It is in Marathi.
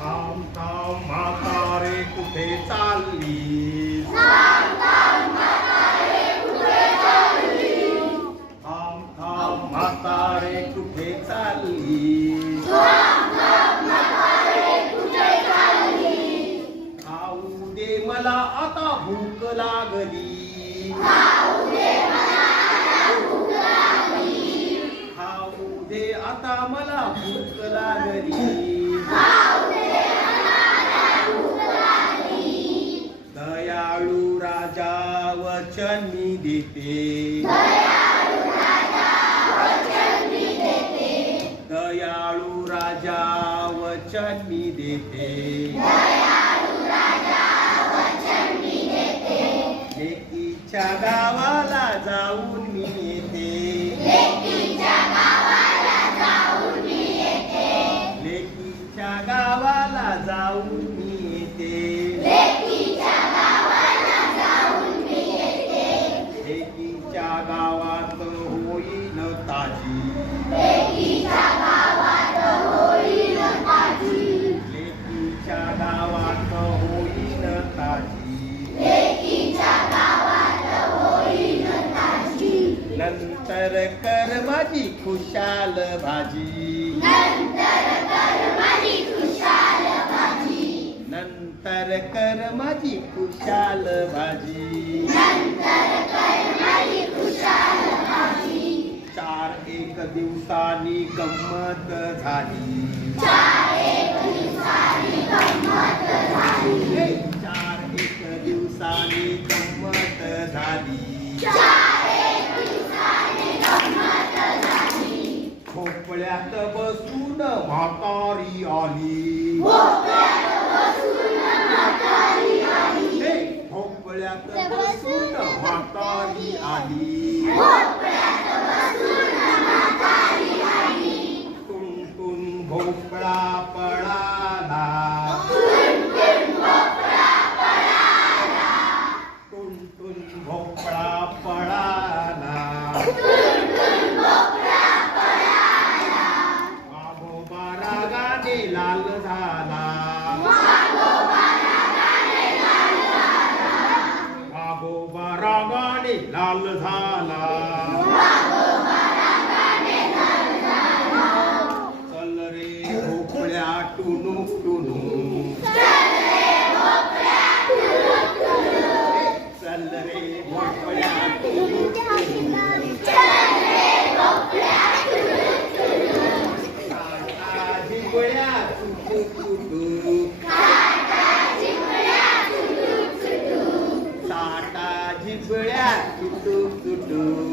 थांब थांब म्हातारे कुठे चालली थांब थांब म्हातारे कुठे चालली खाऊ दे मला आता भूक लागली खाऊ दे आता मला भूक लागली दयाळू राजा वचन मी देते दयाळू राजा वचन मी देते लेकीच्या गावाला जाऊन मी येते लेकीच्या गावाला जाऊन मी येते लेकीच्या गावात होईन ताजी लेकीच्या गावात होईन ताजी नंतर कर माझी खुशाल भाजी नंतर कर माझी खुशाल भाजी 4 एक दिवसांनी गंमत झाली 4 एक दिवसांनी गंमत झाली भोपळ्यात बसून म्हातारी आली भोपळ्यात बसून म्हातारी आली टुन भोपळा पळाला टुन भोपळा पळाला वाघोबा रागाने लाल झाला वाघोबा रागाने लाल झाला चल रे भोपळ्या टुनुक टुनुक चल रे भोपळ्या टुनुक काटा झिंगळ्या चुटुक चुटुक साटा झिंगळ्या चुटुक चुटुक